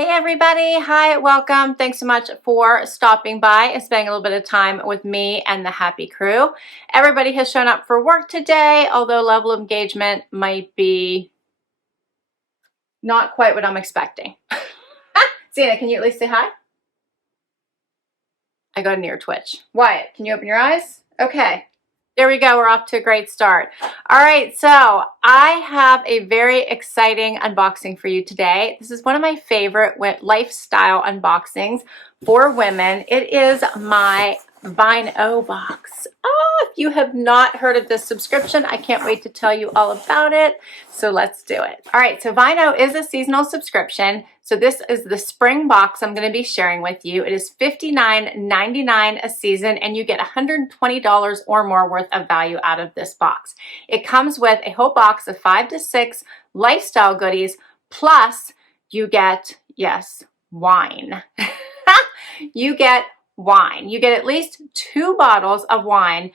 Hey everybody, hi, welcome. Thanks so much for stopping by and spending a little bit of time with me and the happy crew. Everybody has shown up for work today, although level of engagement might be not quite what I'm expecting. Zena, can you at least say hi? I got an ear twitch. Wyatt, can you open your eyes? Okay. There we go. We're off to a great start. All right, so I have a very exciting unboxing for you today. This is one of my favorite lifestyle unboxings for women. It is my Vino box. Oh, if you have not heard of this subscription, I can't wait to tell you all about it. So let's do it. All right, so Vino is a seasonal subscription. So this is the spring box I'm going to be sharing with you. It is $59.99 a season, and you get $120 or more worth of value out of this box. It comes with a whole box of 5 to 6 lifestyle goodies, plus you get, yes, wine. You get wine. You get at least 2 bottles of wine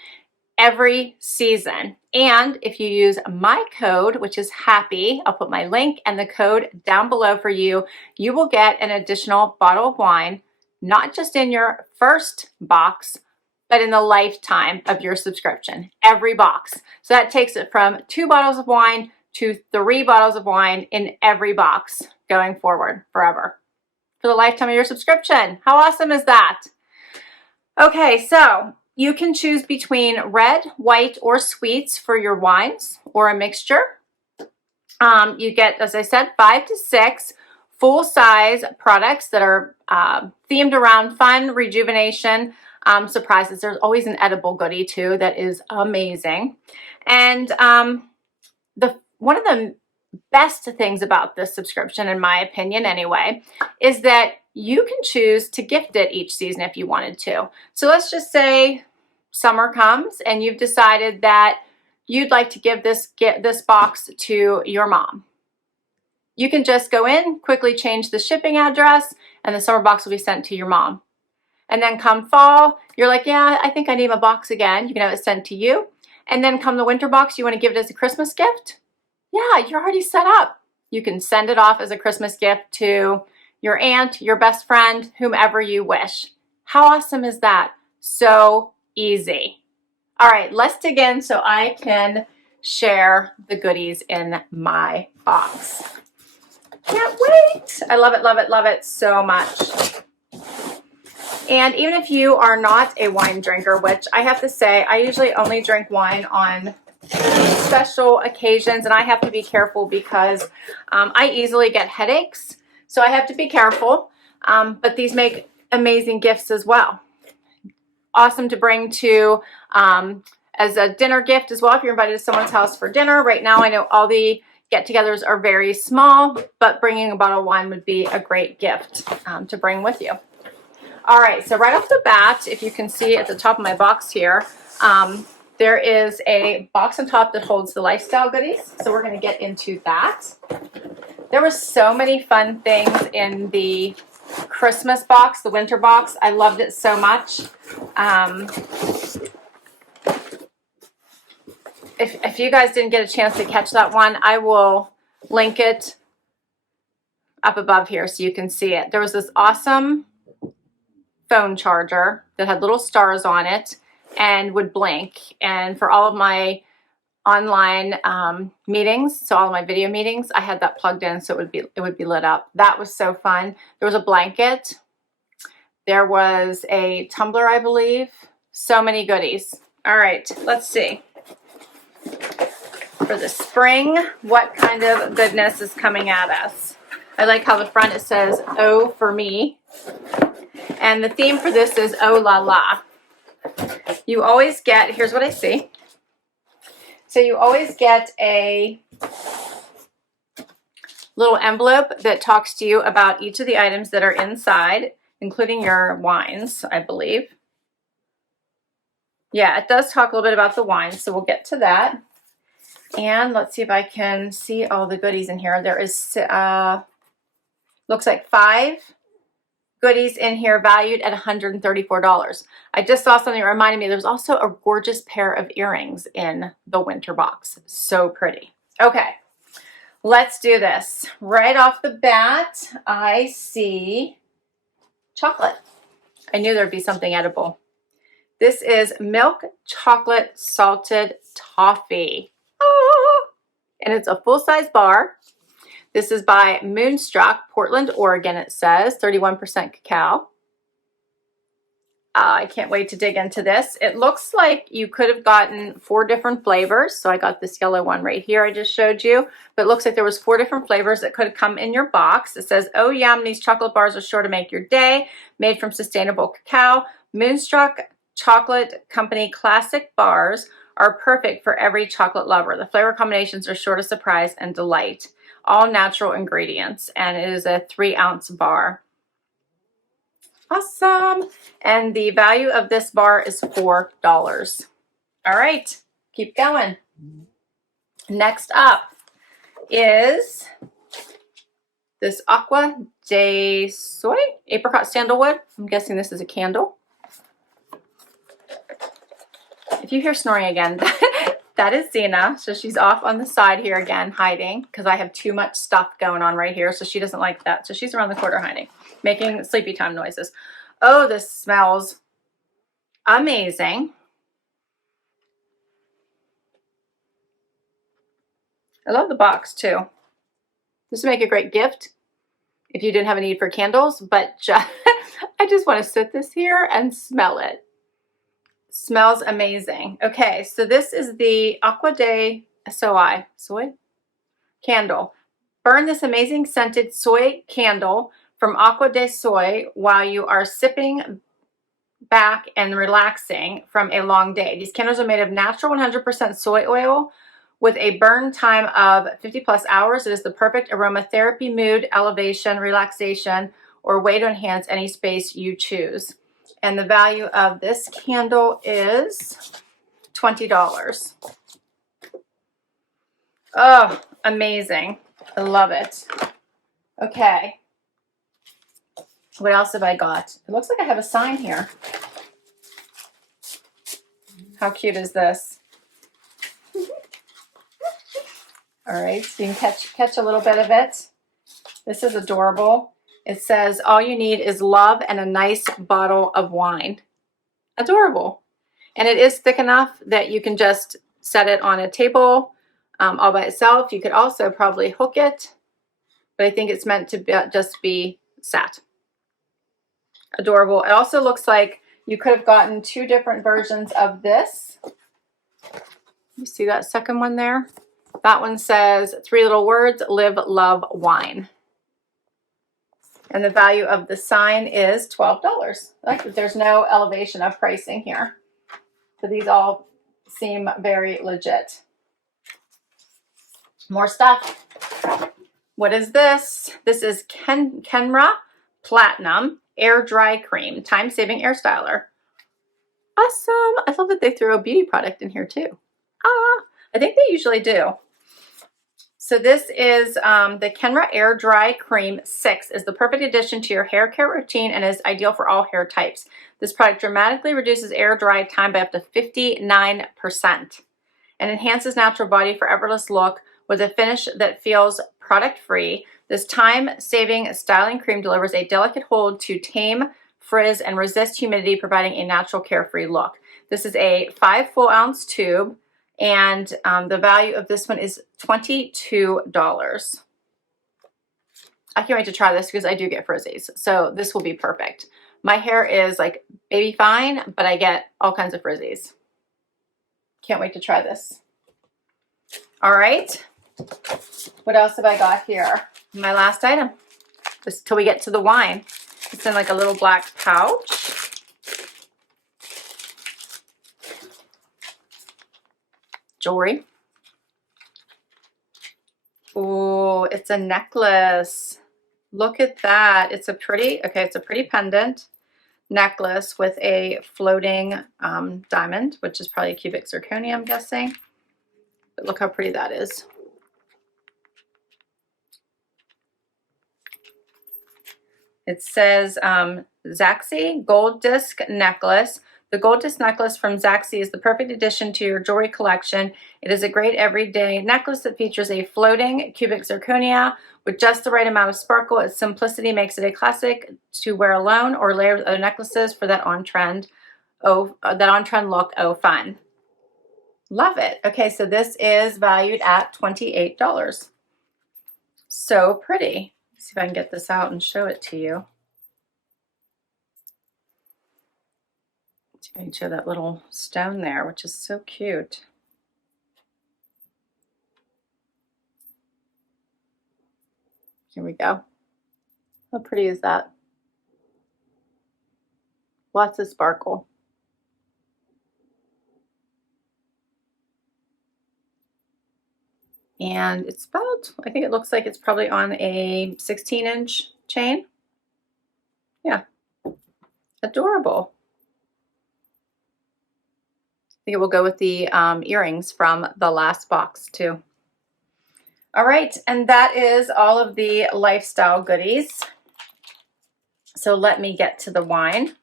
every season. And if you use my code, which is HAPPY, I'll put my link and the code down below for you, you will get an additional bottle of wine, not just in your first box, but in the lifetime of your subscription, every box. So that takes it from 2 bottles of wine to 3 bottles of wine in every box going forward forever for the lifetime of your subscription. How awesome is that? Okay, so you can choose between red, white, or sweets for your wines or a mixture. You get, as I said, 5 to 6 full-size products that are themed around fun, rejuvenation, surprises. There's always an edible goodie too that is amazing. And one of the best things about this subscription, in my opinion anyway, is that you can choose to gift it each season if you wanted to. So let's just say summer comes and you've decided that you'd like to give this box to your mom. You can just go in, quickly change the shipping address, and the summer box will be sent to your mom. And then come fall, you're like, yeah, I think I need my box again. You can have it sent to you. And then come the winter box, you want to give it as a Christmas gift? Yeah, you're already set up. You can send it off as a Christmas gift to your aunt, your best friend, whomever you wish. How awesome is that? So easy. All right, let's dig in so I can share the goodies in my box. Can't wait. I love it, love it, love it so much. And even if you are not a wine drinker, which I have to say, I usually only drink wine on special occasions, and I have to be careful because I easily get headaches, so I have to be careful. But these make amazing gifts as well. Awesome to bring to as a dinner gift as well if you're invited to someone's house for dinner. Right now I know all the get-togethers are very small, but bringing a bottle of wine would be a great gift to bring with you. All right, so right off the bat, if you can see at the top of my box here, there is a box on top that holds the lifestyle goodies. So we're going to get into that. There were so many fun things in the Christmas box, the winter box. I loved it so much. If you guys didn't get a chance to catch that one, I will link it up above here so you can see it. There was this awesome phone charger that had little stars on it and would blink. And for all of my online meetings, so all of my video meetings, I had that plugged in so it would be lit up. That was so fun. There was a blanket. There was a tumbler, I believe. So many goodies. All right, let's see. For the spring, what kind of goodness is coming at us? I like how the front it says, "Oh, for me." And the theme for this is "Oh la la." You always get, here's what I see. So you always get a little envelope that talks to you about each of the items that are inside, including your wines, I believe. Yeah, it does talk a little bit about the wines, so we'll get to that. And let's see if I can see all the goodies in here. There is, looks like 5 goodies in here valued at $134. I just saw something that reminded me there's also a gorgeous pair of earrings in the winter box. So pretty. Okay, Let's do this. Right off the bat, I see chocolate. I knew there'd be something edible. This is milk chocolate salted toffee. Oh! And it's a full-size bar. This is by Moonstruck, Portland, Oregon, it says, 31% cacao. I can't wait to dig into this. It looks like you could have gotten 4 different flavors. So I got this yellow one right here I just showed you. But it looks like there was 4 different flavors that could come in your box. It says, oh yum, these chocolate bars are sure to make your day. Made from sustainable cacao. Moonstruck Chocolate Company classic bars are perfect for every chocolate lover. The flavor combinations are sure to surprise and delight. All natural ingredients. And it is a 3-ounce bar. Awesome. And the value of this bar is $4. All right, keep going. Next up is this Agua de Soy, apricot sandalwood. I'm guessing this is a candle. If you hear snoring again, that is Zena. So she's off on the side here again, hiding, because I have too much stuff going on right here. So she doesn't like that. So she's around the corner hiding, making sleepy time noises. Oh, this smells amazing. I love the box too. This would make a great gift if you didn't have a need for candles, but I just want to sit this here and smell it. Smells amazing. Okay, so this is the Agua de Soy candle. Burn this amazing scented soy candle from Agua de Soy while you are sipping back and relaxing from a long day. These candles are made of natural 100% soy oil with a burn time of 50+ hours. It is the perfect aromatherapy, mood elevation, relaxation, or way to enhance any space you choose. And the value of this candle is $20. Oh, amazing. I love it. Okay. What else have I got? It looks like I have a sign here. How cute is this? All right, so you can catch a little bit of it. This is adorable. It says, all you need is love and a nice bottle of wine. Adorable. And it is thick enough that you can just set it on a table all by itself. You could also probably hook it, but I think it's meant to just be sat. Adorable. It also looks like you could have gotten 2 different versions of this. You see that second one there? That one says 3 little words, live, love, wine. And the value of the sign is $12. Like, there's no elevation of pricing here. So these all seem very legit. More stuff. What is this? This is Kenra Platinum Air Dry Cream, time-saving hair styler. Awesome. I love that they threw a beauty product in here too. I think they usually do. So this is the Kenra Air Dry Cream 6 is the perfect addition to your hair care routine and is ideal for all hair types. This product dramatically reduces air dry time by up to 59% and enhances natural body for effortless look with a finish that feels product-free. This time-saving styling cream delivers a delicate hold to tame frizz and resist humidity, providing a natural carefree look. This is a 5 full-ounce tube. And the value of this one is $22. I can't wait to try this because I do get frizzies. So this will be perfect. My hair is like baby fine, but I get all kinds of frizzies. Can't wait to try this. All right. What else have I got here? My last item. Just till we get to the wine. It's in like a little black pouch. Jewelry. Oh, it's a necklace. Look at that. It's a pretty pendant necklace with a floating diamond, which is probably a cubic zirconia, I'm guessing. But look how pretty that is. It says Zaxi gold disc necklace, The gold disc necklace from Zaxi is the perfect addition to your jewelry collection. It is a great everyday necklace that features a floating cubic zirconia with just the right amount of sparkle. Its simplicity makes it a classic to wear alone or layer with other necklaces for that on-trend look. Oh, fun. Love it. Okay, so this is valued at $28. So pretty. Let's see if I can get this out and show it to you. I can show that little stone there, which is so cute. Here we go. How pretty is that? Lots of sparkle. And it's about, I think it looks like it's probably on a 16-inch chain. Yeah, adorable. I think it will go with the earrings from the last box too. All right, and that is all of the lifestyle goodies. So let me get to the wine.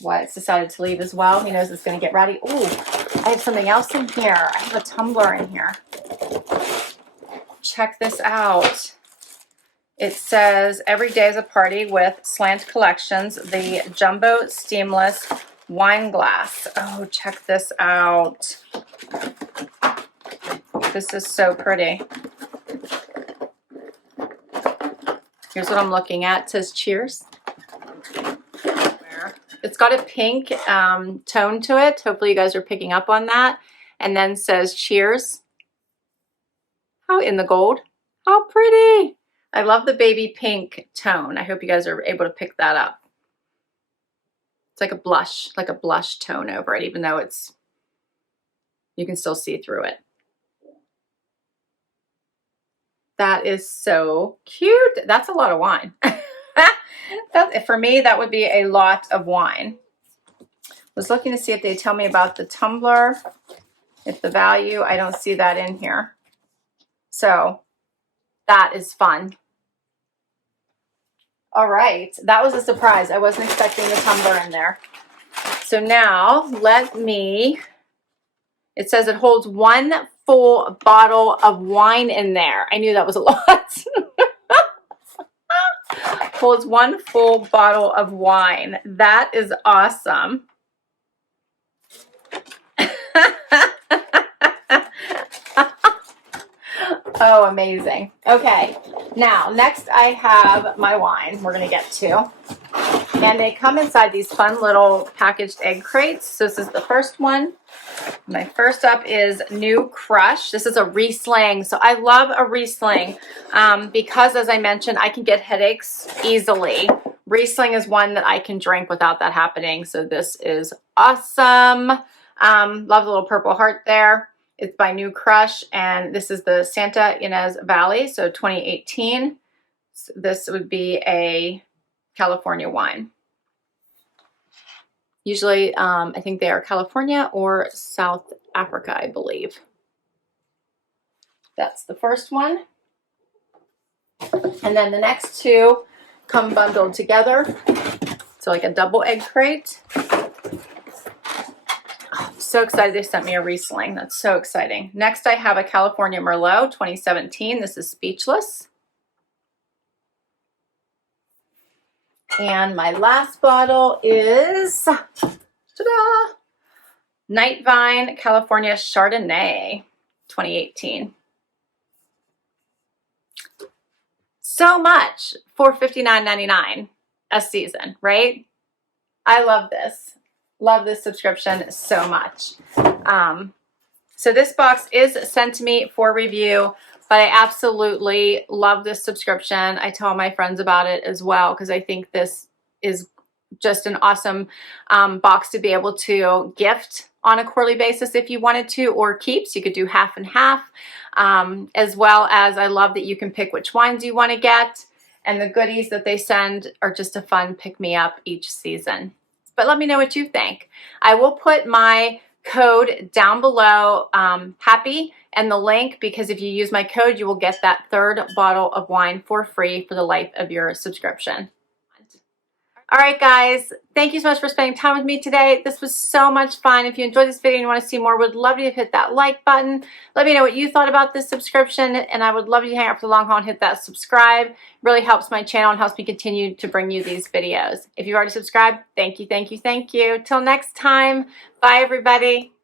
Wyatt's decided to leave as well. He knows it's going to get ready. Ooh, I have something else in here. I have a tumbler in here. Check this out. It says, every day is a party with Slant Collections, the Jumbo Steamless Wine Glass. Oh, check this out. This is so pretty. Here's what I'm looking at. It says cheers. It's got a pink tone to it. Hopefully you guys are picking up on that. And then says cheers. How in the gold. How pretty. I love the baby pink tone. I hope you guys are able to pick that up. It's like a blush tone over it, even though it's, you can still see through it. That is so cute. That's a lot of wine. For me, that would be a lot of wine. I was looking to see if they tell me about the tumbler, if the value, I don't see that in here. So that is fun. All right, that was a surprise. I wasn't expecting the tumbler in there. So now it says it holds 1 full bottle of wine in there. I knew that was a lot. Holds 1 full bottle of wine. That is awesome. Oh, amazing. Okay, now next I have my wine we're going to get to. And they come inside these fun little packaged egg crates. So this is the first one. My first up is New Crush. This is a Riesling. So I love a Riesling because, as I mentioned, I can get headaches easily. Riesling is one that I can drink without that happening. So this is awesome. Love the little purple heart there. It's by New Crush, and this is the Santa Ynez Valley, so 2018. This would be a California wine. Usually, I think they are California or South Africa, I believe. That's the first one. And then the next two come bundled together. So like a double egg crate. Oh, I'm so excited they sent me a Riesling. That's so exciting. Next, I have a California Merlot 2017. This is Speechless. And my last bottle is, ta-da, Night Vine California Chardonnay 2018. So much for $59.99 a season, right? I love this. Love this subscription so much. So this box is sent to me for review, but I absolutely love this subscription. I tell my friends about it as well because I think this is just an awesome box to be able to gift on a quarterly basis if you wanted to, or keeps. You could do half and half, as well as I love that you can pick which wines you want to get, and the goodies that they send are just a fun pick-me-up each season. But let me know what you think. I will put my code down below, happy, and the link, because if you use my code, you will get that third bottle of wine for free for the life of your subscription. All right, guys, thank you so much for spending time with me today. This was so much fun. If you enjoyed this video and you want to see more, would love you to hit that like button. Let me know what you thought about this subscription, and I would love you to hang out for the long haul and hit that subscribe. It really helps my channel and helps me continue to bring you these videos. If you've already subscribed, thank you, thank you, thank you. Till next time, bye, everybody.